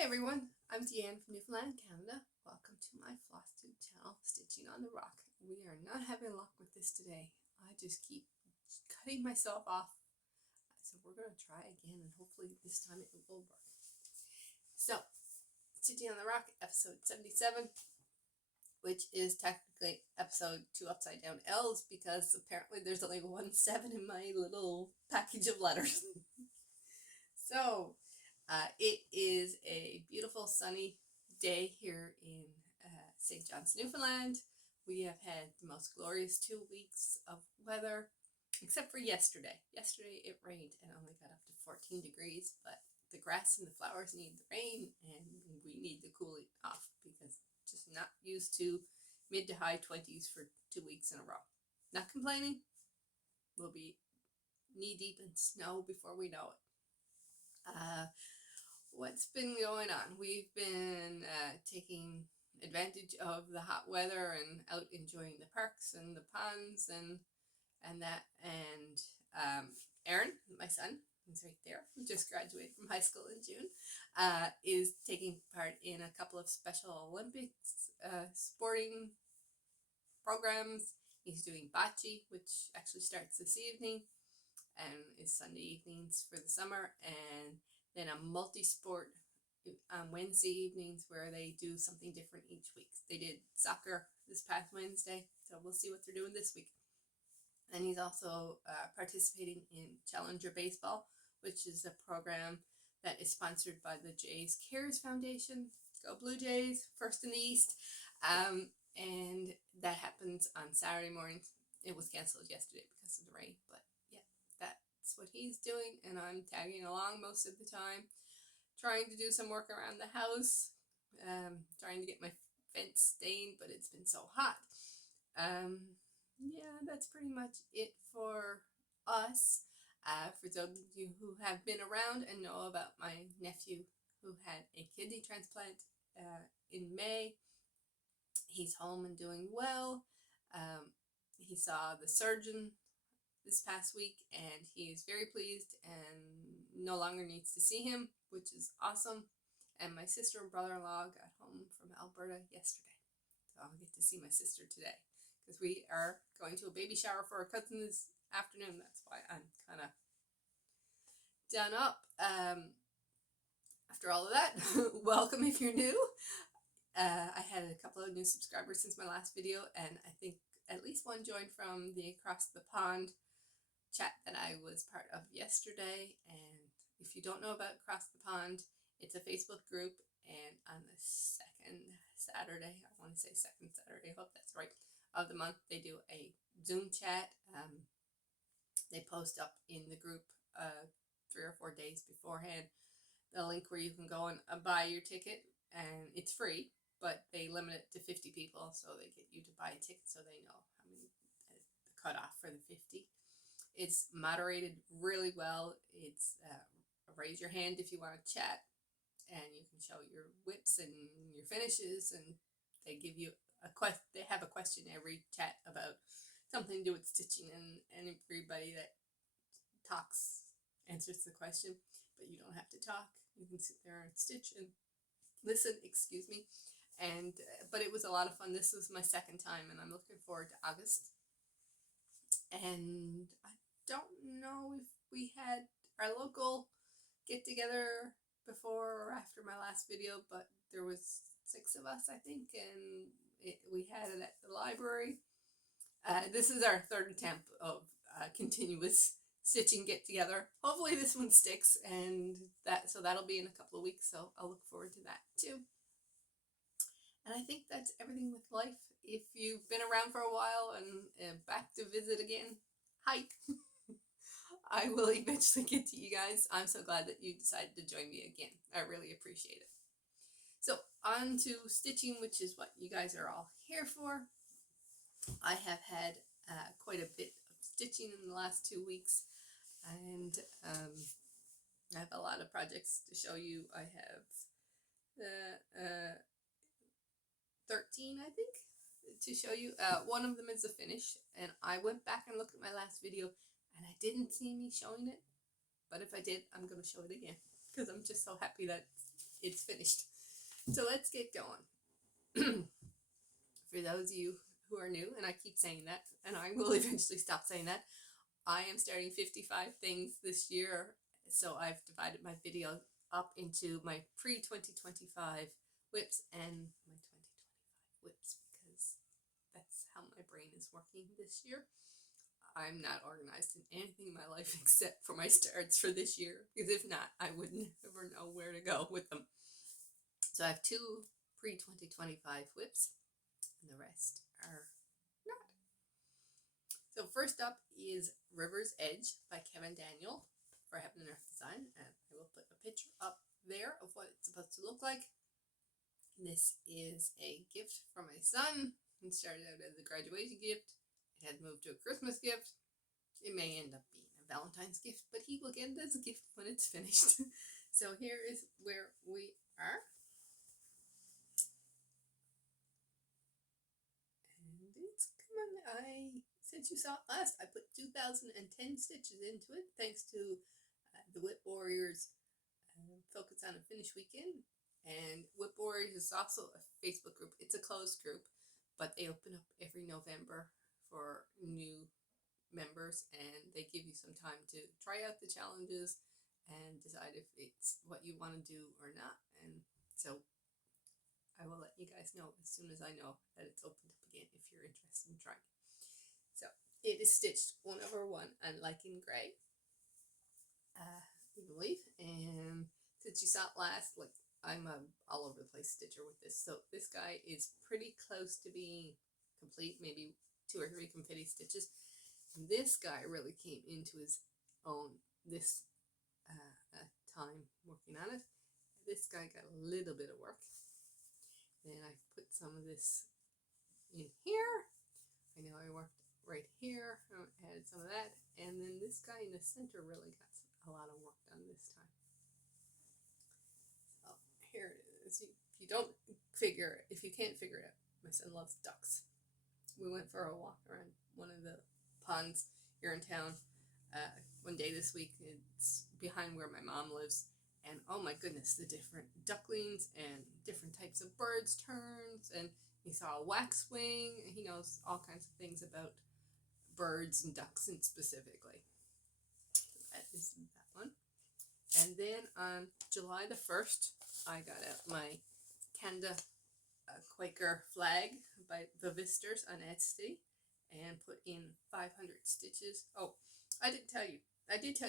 Hi everyone, I'm Deanne from Newfoundland, Canada. Welcome to my FlossTube channel, Stitching on the Rock. We are not having luck with this today. I just keep cutting myself off. So we're going to try again and hopefully this time it will work. So, Stitching on the Rock, episode 77, which is technically episode 2 upside down L's because apparently there's only 1 7 in my little package of letters. So, it is a beautiful sunny day here in St. John's, Newfoundland. We have had the most glorious 2 weeks of weather, except for yesterday. Yesterday it rained and only got up to 14 degrees, but the grass and the flowers need the rain and we need the cooling off because just not used to mid to high 20s for 2 weeks in a row. Not complaining. We'll be knee deep in snow before we know it. What's been going on? We've been taking advantage of the hot weather and out enjoying the parks and the ponds and that. And Aaron, my son, who's right there, who just graduated from high school in June, is taking part in a couple of Special Olympics sporting programs. He's doing bocce, which actually starts this evening and is Sunday evenings for the summer, and then a multi-sport on Wednesday evenings where they do something different each week. They did soccer this past Wednesday, so we'll see what they're doing this week. And he's also participating in Challenger Baseball, which is a program that is sponsored by the Jays Cares Foundation. Go Blue Jays, first in the East. And that happens on Saturday mornings. It was canceled yesterday because of the rain, but yeah, that's what he's doing, and I'm tagging along most of the time, trying to do some work around the house, trying to get my fence stained, but it's been so hot. Yeah, that's pretty much it for us. For those of you who have been around and know about my nephew who had a kidney transplant in May, he's home and doing well. He saw the surgeon this past week and he is very pleased and no longer needs to see him, which is awesome. And my sister and brother-in-law got home from Alberta yesterday, so I'll get to see my sister today because we are going to a baby shower for our cousin this afternoon. That's why I'm kind of done up. After all of that, welcome if you're new. I had a couple of new subscribers since my last video, and I think at least one joined from the Across the Pond chat that I was part of yesterday. And if you don't know about Across the Pond, it's a Facebook group, and on the second Saturday, I want to say second Saturday, I hope that's right, of the month, they do a Zoom chat. They post up in the group 3 or 4 days beforehand the link where you can go and buy your ticket, and it's free, but they limit it to 50 people, so they get you to buy a ticket so they know how many, the cutoff for the 50. It's moderated really well. It's raise your hand if you want to chat, and you can show your whips and your finishes, and they give you they have a question every chat about something to do with stitching, and everybody that talks answers the question, but you don't have to talk. You can sit there and stitch and listen, excuse me. And but it was a lot of fun. This was my second time, and I'm looking forward to August. And I don't know if we had our local get together before or after my last video, but there was 6 of us, I think, and we had it at the library. This is our 3rd attempt of continuous stitching get together. Hopefully this one sticks, and that'll be in a couple of weeks, so I'll look forward to that too. And I think that's everything with life. If you've been around for a while and back to visit again, hi. I will eventually get to you guys. I'm so glad that you decided to join me again. I really appreciate it. So on to stitching, which is what you guys are all here for. I have had quite a bit of stitching in the last 2 weeks, and I have a lot of projects to show you. I have 13, I think, to show you. One of them is the finish, and I went back and looked at my last video and I didn't see me showing it, but if I did, I'm going to show it again because I'm just so happy that it's finished. So let's get going. For those of you who are new, and I keep saying that, and I will eventually stop saying that, I am starting 55 things this year. So I've divided my video up into my pre-2025 whips and my 2025 whips, because that's how my brain is working this year. I'm not organized in anything in my life except for my starts for this year, because if not, I would never know where to go with them. So I have 2 pre-2025 whips, and the rest are not. So first up is River's Edge by Kevin Daniel for Heaven and Earth Design, and I will put a picture up there of what it's supposed to look like. This is a gift from my son. It started out as a graduation gift. It has moved to a Christmas gift. It may end up being a Valentine's gift, but he will get it as a gift when it's finished. So here is where we are. And it's coming. Since you saw it last, I put 2010 stitches into it, thanks to the Whip Warriors Focus on a Finish weekend. And Whip Warriors is also a Facebook group. It's a closed group, but they open up every November for new members, and they give you some time to try out the challenges and decide if it's what you want to do or not. And so I will let you guys know as soon as I know that it's opened up again if you're interested in trying. So it is stitched 1/1 on lichen gray, I believe. And since you saw it last, like, I'm all over the place stitcher with this. So this guy is pretty close to being complete, maybe 2 or 3 confetti stitches. And this guy really came into his own this time working on it. This guy got a little bit of work. Then I put some of this in here. I know I worked right here. I added some of that. And then this guy in the center really got a lot of work done this time. So here it is. If you can't figure it out, my son loves ducks. We went for a walk around one of the ponds here in town one day this week. It's behind where my mom lives, and oh my goodness, the different ducklings and different types of birds terns, and he saw a waxwing. He knows all kinds of things about birds and ducks and specifically. So that is that one. And then on July the 1st, I got out my Canada Quaker Flag by the Visters on Etsy and put in 500 stitches. Oh, I did tell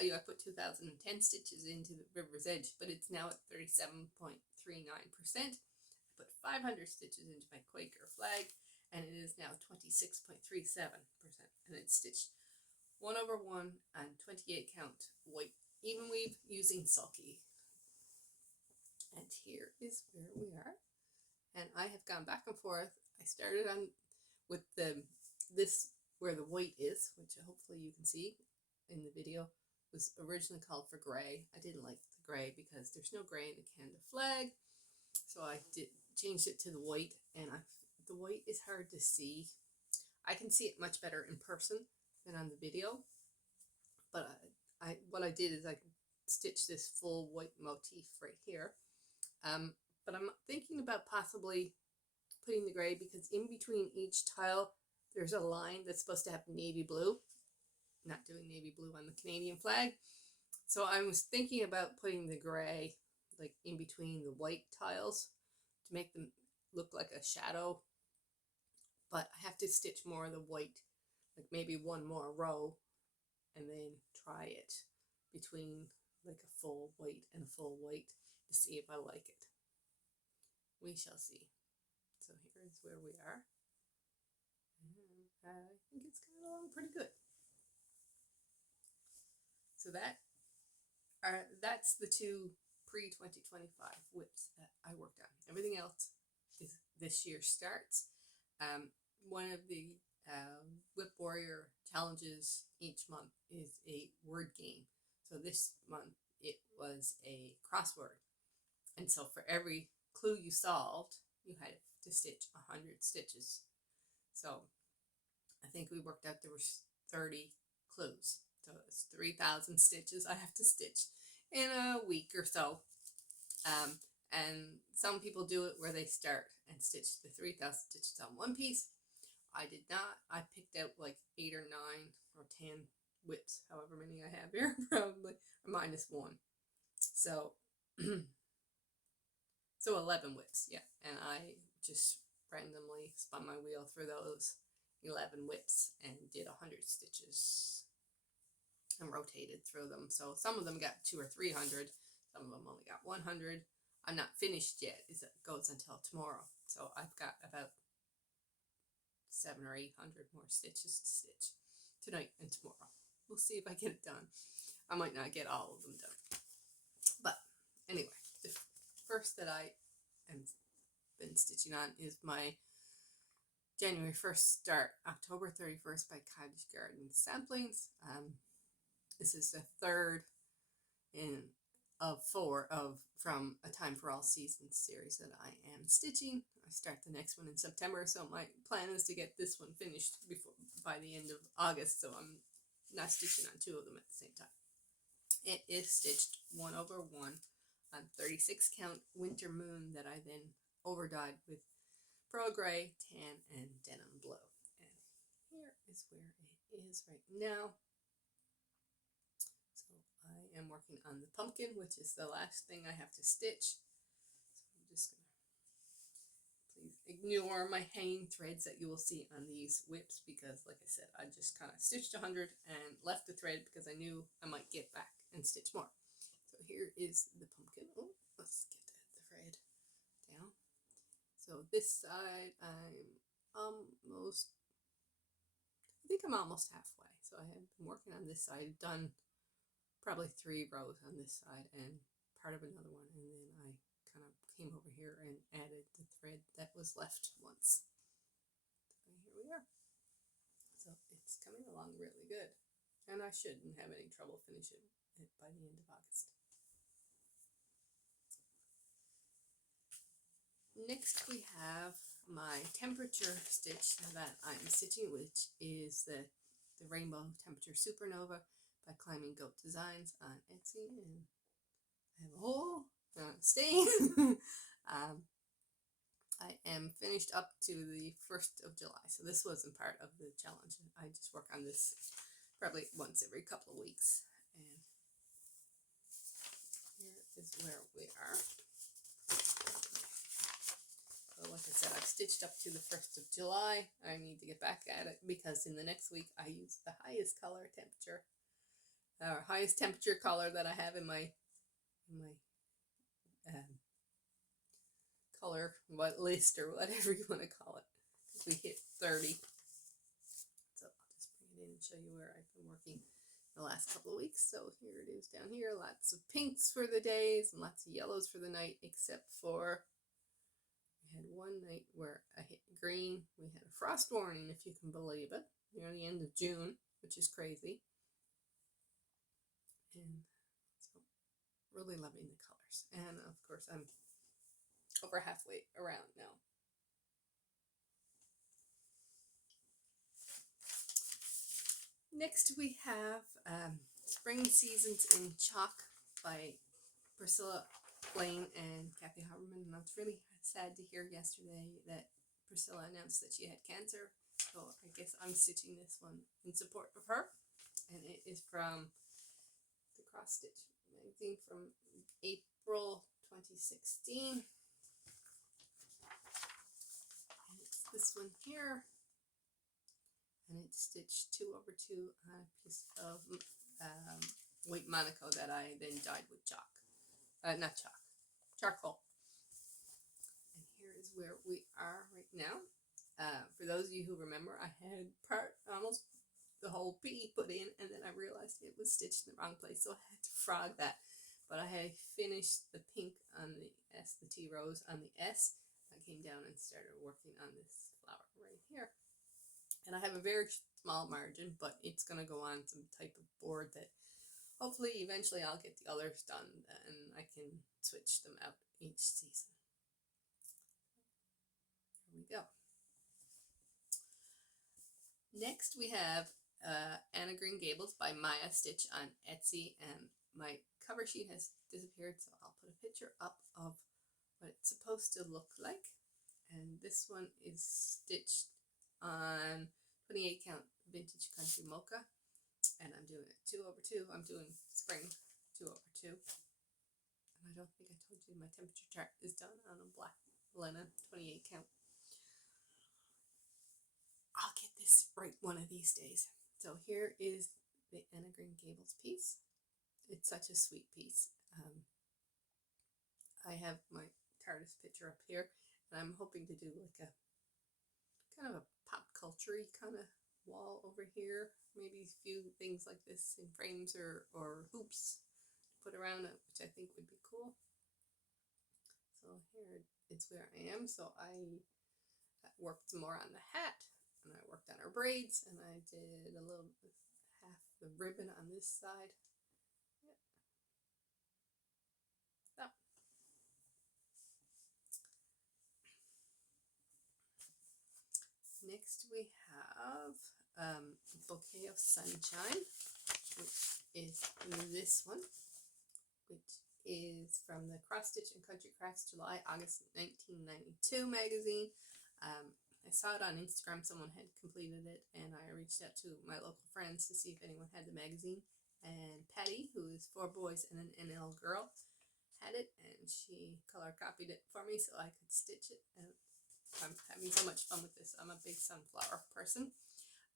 you I put 2010 stitches into the River's Edge, but it's now at 37.39%. I put 500 stitches into my Quaker Flag, and it is now 26.37%. And it's stitched 1/1 on 28 count white even weave using sulky. And here is where we are. And I have gone back and forth. I started on with this where the white is, which hopefully you can see in the video, was originally called for gray. I didn't like the gray because there's no gray in the Canada flag, so I changed it to the white. And the white is hard to see. I can see it much better in person than on the video. But what I did is I stitched this full white motif right here. But I'm thinking about possibly putting the gray, because in between each tile there's a line that's supposed to have navy blue. Not doing navy blue on the Canadian flag. So I was thinking about putting the gray like in between the white tiles to make them look like a shadow. But I have to stitch more of the white, like maybe one more row, and then try it between like a full white and a full white to see if I like it. We shall see. So here's where we are. And I think it's coming along pretty good. So that's the 2 pre-2025 whips that I worked on. Everything else is this year starts. One of the Whip Warrior challenges each month is a word game. So this month it was a crossword. And so for every clue you solved, you had to stitch 100 stitches. So I think we worked out there was 30 clues. So it's 3,000 stitches I have to stitch in a week or so. And some people do it where they start and stitch the 3,000 stitches on one piece. I did not. I picked out like 8 or 9 or 10 whips, however many I have here, probably, or minus 1. So, so 11 whips, yeah. And I just randomly spun my wheel for those 11 whips and did 100 stitches and rotated through them. So some of them got 200 or 300, some of them only got 100. I'm not finished yet. It goes until tomorrow. So I've got about 700 or 800 more stitches to stitch tonight and tomorrow. We'll see if I get it done. I might not get all of them done. But anyway, the first that I have been stitching on is my January 1st start, October 31st by Cottage Garden Samplings. This is the third of 4 from A Time for All Seasons series that I am stitching. I start the next one in September, so my plan is to get this one finished by the end of August, so I'm not stitching on 2 of them at the same time. It is stitched 1/1 on 36 count Winter Moon that I then overdyed with Pearl Gray, Tan, and Denim Blue. And here is where it is right now. So I am working on the pumpkin, which is the last thing I have to stitch. So I'm just going to, please ignore my hanging threads that you will see on these whips, because like I said, I just kind of stitched 100 and left the thread because I knew I might get back and stitch more. So here is the pumpkin. Oh, let's get the thread down. So this side, I think I'm almost halfway. So I have been working on this side, done probably 3 rows on this side and part of another one, and then I kind of came over here and added the thread that was left once. So here we are. So it's coming along really good, and I shouldn't have any trouble finishing it by the end of August. Next we have my temperature stitch that I'm stitching, which is the Rainbow Temperature Supernova by Climbing Goat Designs on Etsy, and I have a hole stain. I am finished up to the 1st of July, so this wasn't part of the challenge. I just work on this probably once every couple of weeks, and here is where we are. So like I said, I've stitched up to the 1st of July. I need to get back at it because in the next week I use the highest color temperature, or highest temperature color that I have in my color list, or whatever you want to call it, because we hit 30. So I'll just bring it in and show you where I've been working the last couple of weeks. So here it is down here. Lots of pinks for the days and lots of yellows for the night, except for we had one night where I hit green. We had a frost warning, if you can believe it, near the end of June, which is crazy. And so really loving the colors. And of course I'm over halfway around now. Next we have Spring Seasons in Chalk by Priscilla Blaine and Kathy Haberman. And I was really sad to hear yesterday that Priscilla announced that she had cancer. So I guess I'm stitching this one in support of her. And it is from the Cross Stitch magazine from April 2016. And it's this one here. And it's stitched 2/2 on a piece of white Monaco that I then dyed with chalk. Not chalk, charcoal. And here is where we are right now. For those of you who remember, I had almost the whole P put in, and then I realized it was stitched in the wrong place, so I had to frog that. But I had finished the pink on the S, the T rose on the S. I came down and started working on this flower right here. And I have a very small margin, but it's going to go on some type of board that hopefully eventually I'll get the others done and I can switch them out each season. Here we go. Next we have Anna Green Gables by Maya Stitch on Etsy, and my cover sheet has disappeared, so I'll put a picture up of what it's supposed to look like. And this one is stitched on 28 count vintage country mocha, and I'm doing it 2/2. I'm doing spring 2/2. And I don't think I told you my temperature chart is done on a black linen 28 count. I'll get this right one of these days. So here is the Anna Green Gables piece. It's such a sweet piece. I have my TARDIS picture up here, and I'm hoping to do like a kind of a pop culture-y kind of wall over here. Maybe a few things like this in frames or hoops to put around it, which I think would be cool. So here it's where I am. So I worked some more on the hat, and I worked on her braids, and I did a little half the ribbon on this side. Yep. So. Next we have Bouquet of Sunshine, which is this one, which is from the Cross Stitch and Country Crafts July August 1992 magazine. I saw it on Instagram, someone had completed it, and I reached out to my local friends to see if anyone had the magazine, and Patty, who is 4 boys and an NL girl, had it, and she color copied it for me so I could stitch it, and I'm having so much fun with this. I'm a big sunflower person.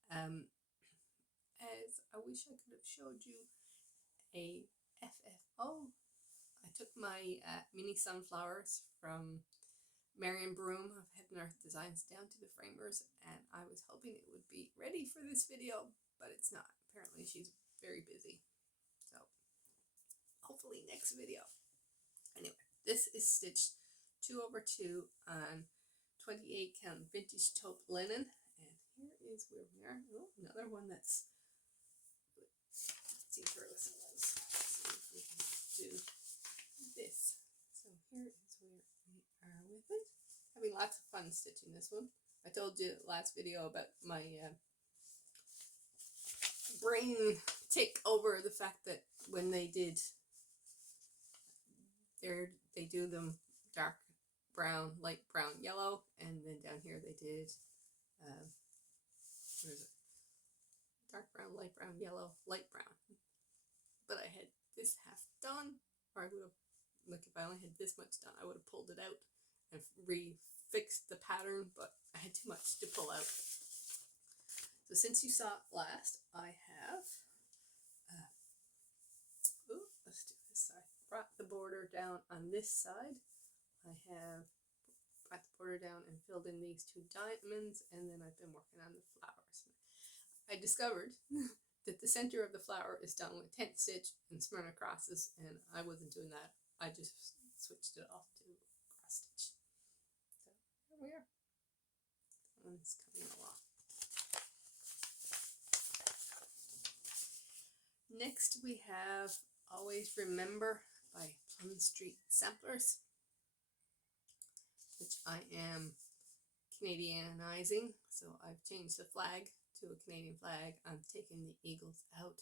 As I wish I could have showed you a FFO. I took my mini sunflowers from Marion Broom of Heaven Earth Designs down to the framers, and I was hoping it would be ready for this video, but it's not. Apparently she's very busy. So hopefully next video. Anyway, this is stitched 2/2 on 28 count vintage taupe linen, and here is where we are. Oh, another one that's, let's see through this one. Let's see if we can do this. So here is where we are with it. Having lots of fun stitching this one. I told you last video about my brain take over the fact that when they did they do them dark brown, light brown, yellow, and then down here they did what is it? Dark brown, light brown, yellow, light brown. But I had this half done, or I would have, like if I only had this much done, I would have pulled it out and refixed the pattern, but I had too much to pull out. So since you saw it last, I have let's do this side. Brought the border down on this side. I have brought the border down and filled in these 2 diamonds, and then I've been working on the flowers. I discovered that the center of the flower is done with tent stitch and Smyrna crosses, and I wasn't doing that. I just switched it off to cross stitch. So here we are. That one's coming along. Next we have Always Remember by Plum Street Samplers, which I am Canadianizing. So I've changed the flag to a Canadian flag. I'm taking the eagles out.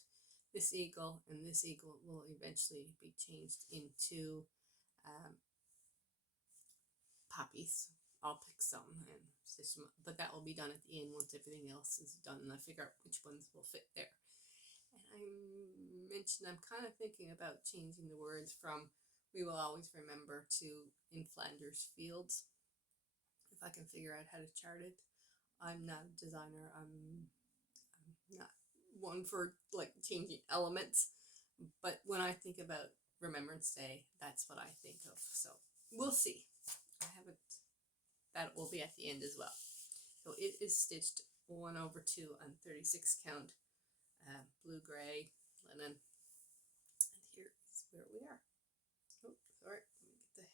This eagle and this eagle will eventually be changed into poppies. I'll pick some and stitch them, but that will be done at the end once everything else is done and I figure out which ones will fit there. And I mentioned I'm kind of thinking about changing the words from "We will always remember" to "In Flanders Fields." If I can figure out how to chart it. I'm not a designer. I'm not one for like changing elements, but when I think about Remembrance Day, that's what I think of. So we'll see. I haven't. That will be at the end as well. So it is stitched 1/2 on 36 count blue gray linen, and here is where we are. Oh, sorry. Let me get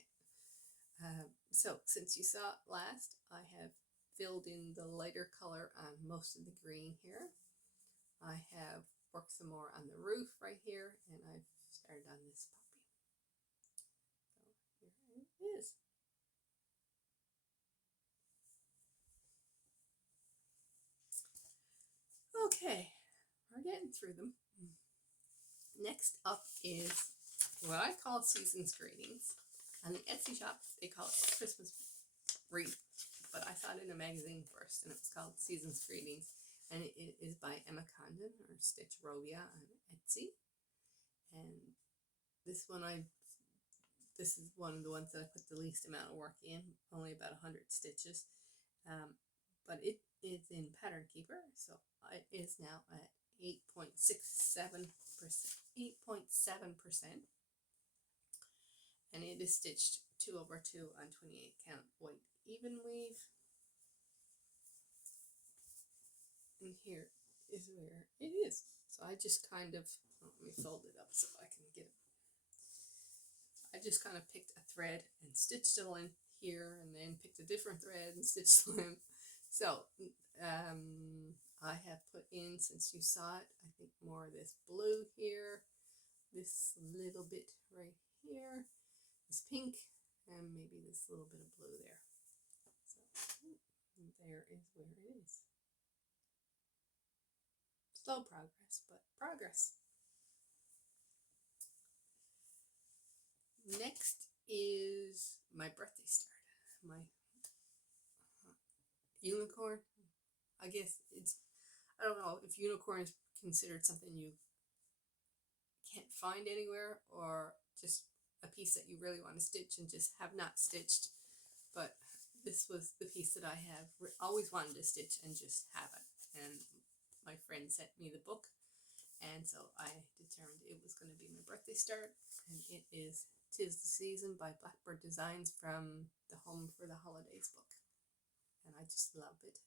the. So since you saw it last, I have filled in the lighter color on most of the green here. I have worked some more on the roof right here, and I've started on this puppy. So here it is. Okay, we're getting through them. Next up is what I call Season's Greetings. On the Etsy shop, they call it Christmas wreath, but I saw it in a magazine first, and it was called Season's Greetings, and it is by Emma Condon or Stitch Rovia on Etsy. And this one this is one of the ones that I put the least amount of work in, only about 100 stitches, but it is in Pattern Keeper, so it is now at 8.67%, 8.7%, and it is stitched 2/2 on 28 count white even weave. And here is where it is. So I just kind of, let me fold it up so I can get it. I just kind of picked a thread and stitched a length here, and then picked a different thread and stitched the length. So I have put in, since you saw it, I think more of this blue here, this little bit right here, this pink, and maybe this little bit of blue there. So there is where it is. Slow progress, but progress. Next is my birthday start. My unicorn. I guess it's, I don't know if unicorn is considered something you can't find anywhere, or just a piece that you really want to stitch and just have not stitched. But this was the piece that I have always wanted to stitch and just haven't. And my friend sent me the book, and so I determined it was going to be my birthday start, and it is 'Tis the Season by Blackbird Designs from the Home for the Holidays book, and I just love it.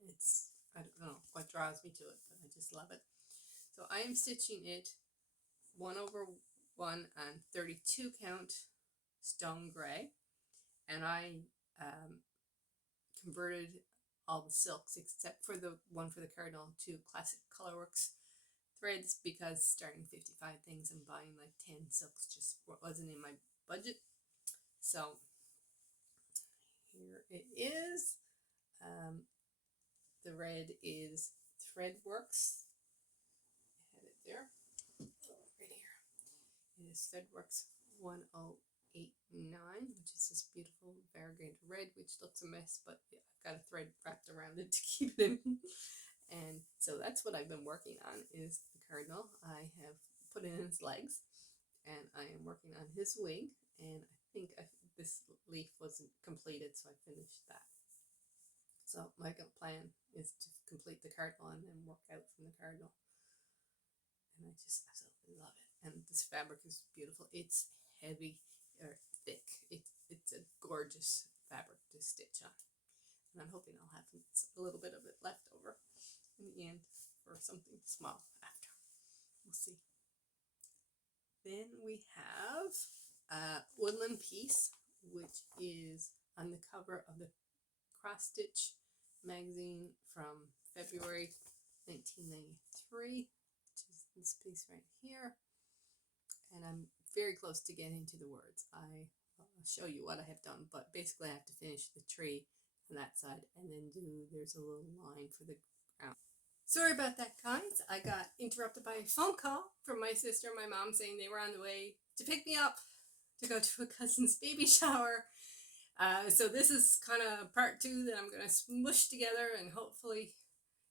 It's, I don't know what draws me to it, but I just love it. So I am stitching it 1/1 on 32 count stone gray, and I converted all the silks except for the one for the cardinal to Classic Colorworks threads, because starting 55 things and buying like 10 silks just wasn't in my budget. So here it is. The red is Threadworks. I had it there. Oh, right here. It is Threadworks 1089, which is this beautiful variegated red, which looks a mess, but I've got a thread wrapped around it to keep it in. And so that's what I've been working on, is the cardinal. I have put in his legs, and I am working on his wing, and I think this leaf wasn't completed, so I finished that. So my plan is to complete the cardinal and then work out from the cardinal. And I just absolutely love it. And this fabric is beautiful. It's heavy or thick. It's a gorgeous fabric to stitch on. And I'm hoping I'll have a little bit of it left over in the end for something small after. We'll see. Then we have a Woodland piece, which is on the cover of the Cross Stitch magazine from February 1993, which is this piece right here. And I'm very close to getting to the words. I'll show you what I have done, but basically I have to finish the tree on that side, and then there's a little line for the ground. Sorry about that, guys. I got interrupted by a phone call from my sister and my mom saying they were on the way to pick me up to go to a cousin's baby shower. So this is kind of part 2 that I'm going to smush together, and hopefully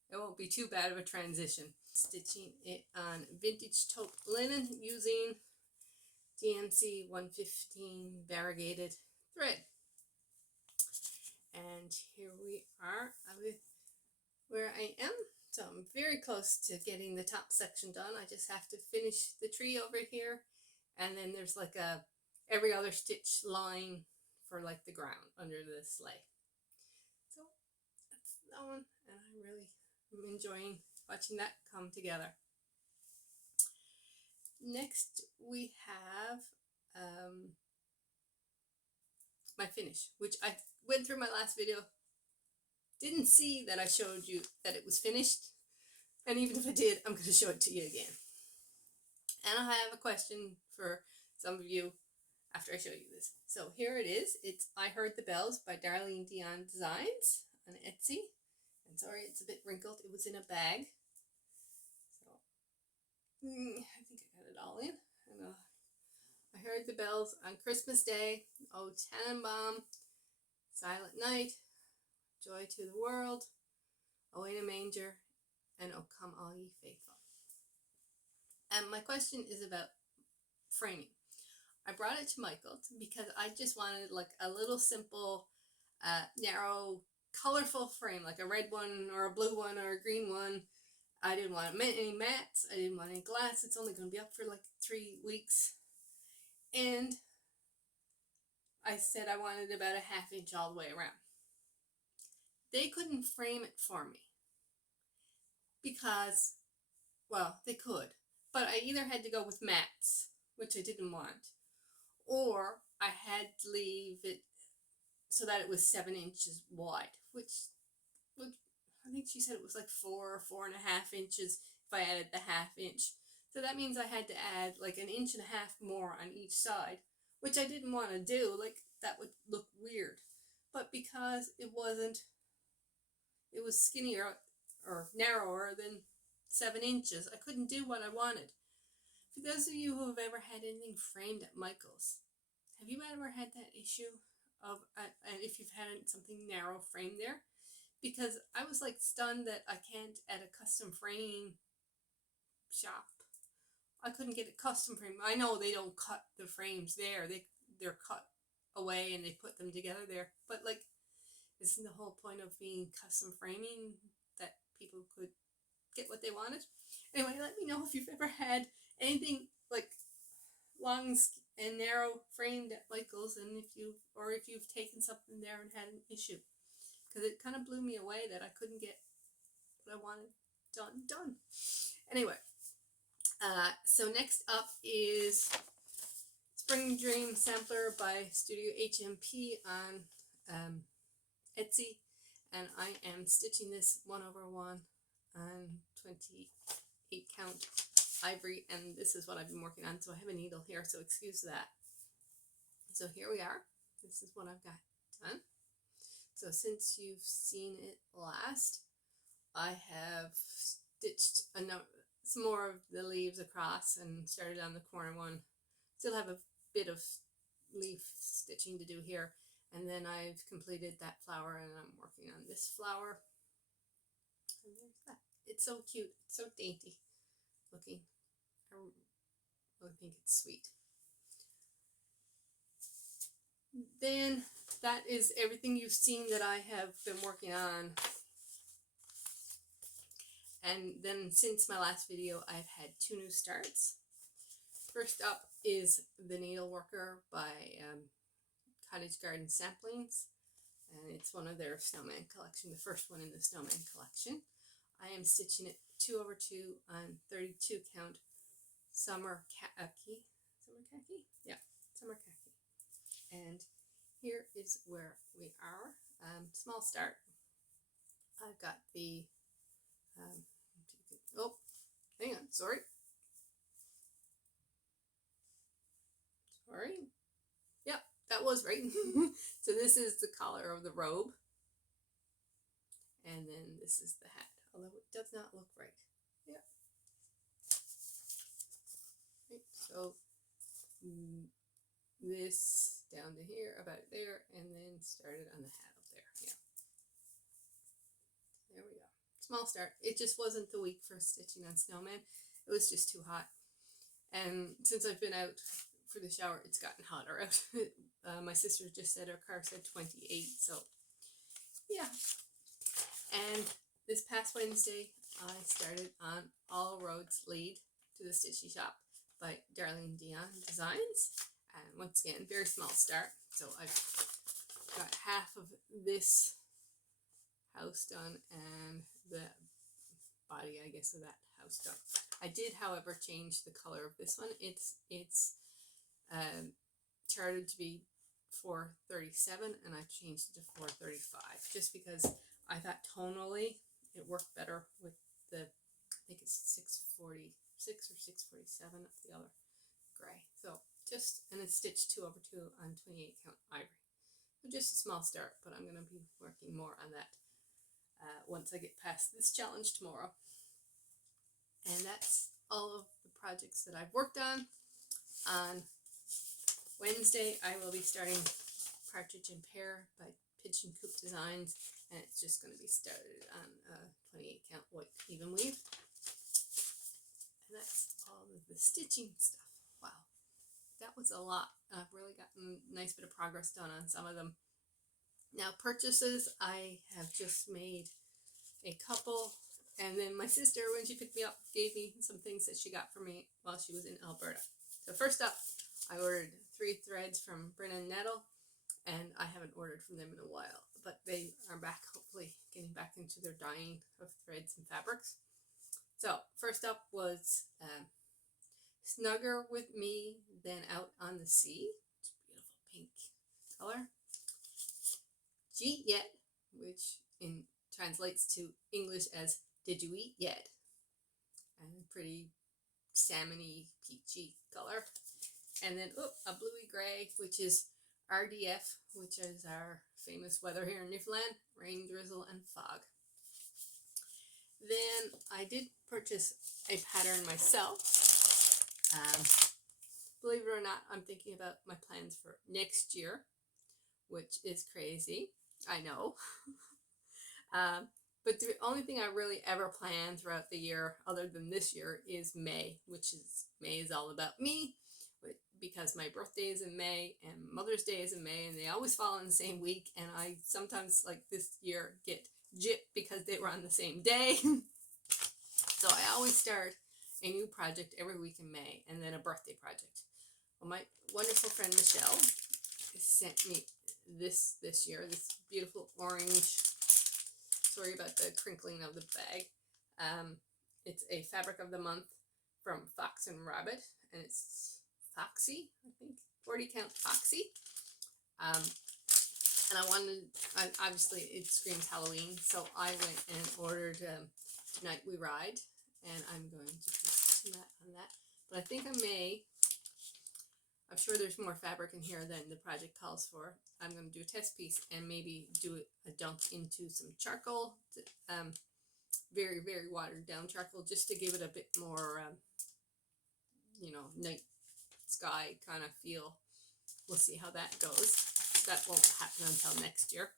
it won't be too bad of a transition. Stitching it on vintage taupe linen using DMC 115 variegated thread. And here we are with where I am. So I'm very close to getting the top section done. I just have to finish the tree over here, and then there's like a every other stitch line for like the ground under the sleigh. So that's that one, and I really am enjoying watching that come together. Next we have my finish, which I went through my last video, didn't see that I showed you that it was finished, and even if I did, I'm going to show it to you again. And I have a question for some of you after I show you this. So here it is. It's I Heard the Bells by Darlene Dion Designs on Etsy. And sorry, it's a bit wrinkled. It was in a bag. So I think I got it all in. And I heard the bells on Christmas Day. O Tannenbaum, Silent Night, Joy to the World, O in a Manger, and O Come All Ye Faithful. And my question is about framing. I brought it to Michael because I just wanted like a little simple, narrow, colorful frame, like a red one or a blue one or a green one. I didn't want any mats. I didn't want any glass. It's only going to be up for like 3 weeks. And I said I wanted about a 1/2 inch all the way around. They couldn't frame it for me because, well, they could, but I either had to go with mats, which I didn't want, or I had to leave it so that it was 7 inches wide, which I think she said it was like 4 or 4.5 inches if I added the 1/2 inch. So that means I had to add like 1.5 inches more on each side, which I didn't want to do. Like that would look weird. But because it was skinnier or narrower than 7 inches, I couldn't do what I wanted. For those of you who have ever had anything framed at Michael's, have you ever had that issue of, and if you've had something narrow framed there? Because I was like stunned that I can't at a custom framing shop. I couldn't get a custom frame. I know they don't cut the frames there. They're cut away and they put them together there. But like, isn't the whole point of being custom framing that people could get what they wanted? Anyway, let me know if you've ever had anything like long and narrow framed at Michael's, and if you've taken something there and had an issue, because it kind of blew me away that I couldn't get what I wanted done. Anyway, so next up is Spring Dream Sampler by Studio HMP on Etsy, and I am stitching this 1/1 on 28 count ivory, and this is what I've been working on, so I have a needle here, so excuse that. So here we are. This is what I've got done. So since you've seen it last, I have stitched some more of the leaves across and started on the corner one. Still have a bit of leaf stitching to do here, and then I've completed that flower and I'm working on this flower. And there's that. It's so cute. It's so dainty looking. I really think it's sweet. Then that is everything you've seen that I have been working on. And then since my last video, I've had 2 new starts. First up is The Needle Worker by Cottage Garden Samplings, and it's one of their snowman collection, the first one in the snowman collection. I am stitching it 2/2 on 32 count summer khaki. Yeah, summer khaki. And here is where we are. Small start. I've got the oh, hang on, sorry. Yep, that was right. So this is the collar of the robe, and then this is the hat, although it does not look right. Yeah. Right, so this down to here, about there, and then started on the hat up there. Yeah. There we go. Small start. It just wasn't the week for stitching on snowman. It was just too hot. And since I've been out for the shower, it's gotten hotter out. My sister just said her car said 28, so yeah. And this past Wednesday, I started on All Roads Lead to the Stitchy Shop by Darlene Dion Designs. And once again, very small start. So I've got half of this house done and the body, I guess, of that house done. I did, however, change the color of this one. It's charted to be 437, and I changed it to 435 just because I thought tonally it worked better with the, I think it's 646 or 647 of the other gray. So just, and it's stitched 2/2 on 28 count ivory. So just a small start, but I'm going to be working more on that once I get past this challenge tomorrow. And that's all of the projects that I've worked on Wednesday I will be starting Cartridge Pear by Pigeon Coop Designs, and it's just going to be started on a 28 count white even weave. And that's all of the stitching stuff. Wow, that was a lot. I've really gotten a nice bit of progress done on some of them. Now purchases, I have just made a couple, and then my sister, when she picked me up, gave me some things that she got for me while she was in Alberta. So first up, I ordered 3 threads from Brennan Nettle, and I haven't ordered from them in a while, but they are back, hopefully getting back into their dyeing of threads and fabrics. So first up was Snugger With Me Than Out on the Sea. It's a beautiful pink color. G Yet, which translates to English as Did You Eat Yet? And pretty salmony peachy color. And then a bluey gray, which is RDF, which is our famous weather here in Newfoundland, rain, drizzle, and fog. Then I did purchase a pattern myself. Believe it or not, I'm thinking about my plans for next year, which is crazy. I know. But the only thing I really ever plan throughout the year, other than this year, is May, May is all about me, because my birthday is in May and Mother's Day is in May, and they always fall in the same week, and I sometimes, like this year, get gypped because they were on the same day. So I always start a new project every week in May, and then a birthday project. Well, my wonderful friend Michelle sent me this year, this beautiful orange. Sorry about the crinkling of the bag. It's a fabric of the month from Fox and Rabbit, and it's Foxy, I think, 40 count Foxy. And obviously it screams Halloween, so I went and ordered Tonight We Ride, and I'm going to do some on that. But I think I'm sure there's more fabric in here than the project calls for. I'm going to do a test piece and maybe do a dunk into some charcoal, very, very watered down charcoal, just to give it a bit more, night sky kind of feel. We'll see how that goes. That won't happen until next year.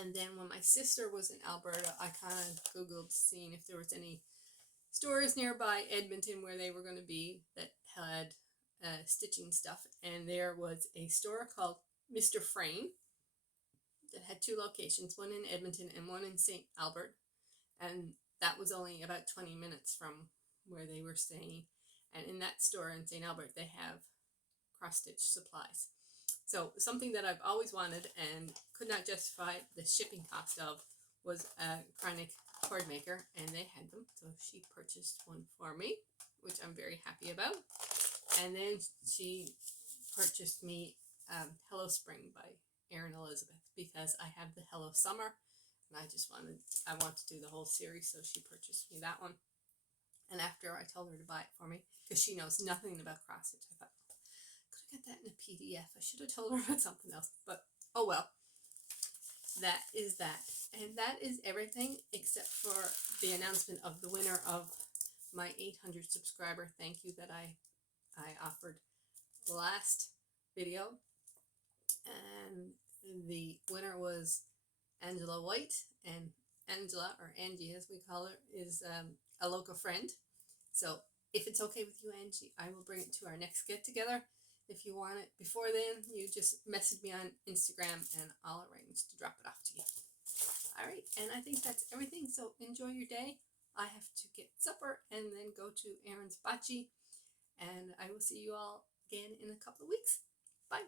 And then when my sister was in Alberta, I kind of Googled seeing if there was any stores nearby Edmonton where they were going to be that had stitching stuff, and there was a store called Mr. Frame that had 2 locations, one in Edmonton and one in St. Albert, and that was only about 20 minutes from where they were staying. And in that store in St. Albert, they have cross-stitch supplies. So something that I've always wanted and could not justify the shipping cost of was a chronic cord maker, and they had them, so she purchased one for me, which I'm very happy about. And then she purchased me Hello Spring by Erin Elizabeth, because I have the Hello Summer, and I want to do the whole series, so she purchased me that one. And after I told her to buy it for me, because she knows nothing about cross stitch, I thought, could I get that in a PDF? I should have told her about something else, but oh well. That is that. And that is everything except for the announcement of the winner of my 800 subscriber thank you that I offered last video. And the winner was Angela White, and Angela, or Angie as we call her, is a local friend. So if it's okay with you, Angie, I will bring it to our next get together. If you want it before then, you just message me on Instagram and I'll arrange to drop it off to you. All right, and I think that's everything. So enjoy your day. I have to get supper and then go to Erin's Bocce, and I will see you all again in a couple of weeks. Bye.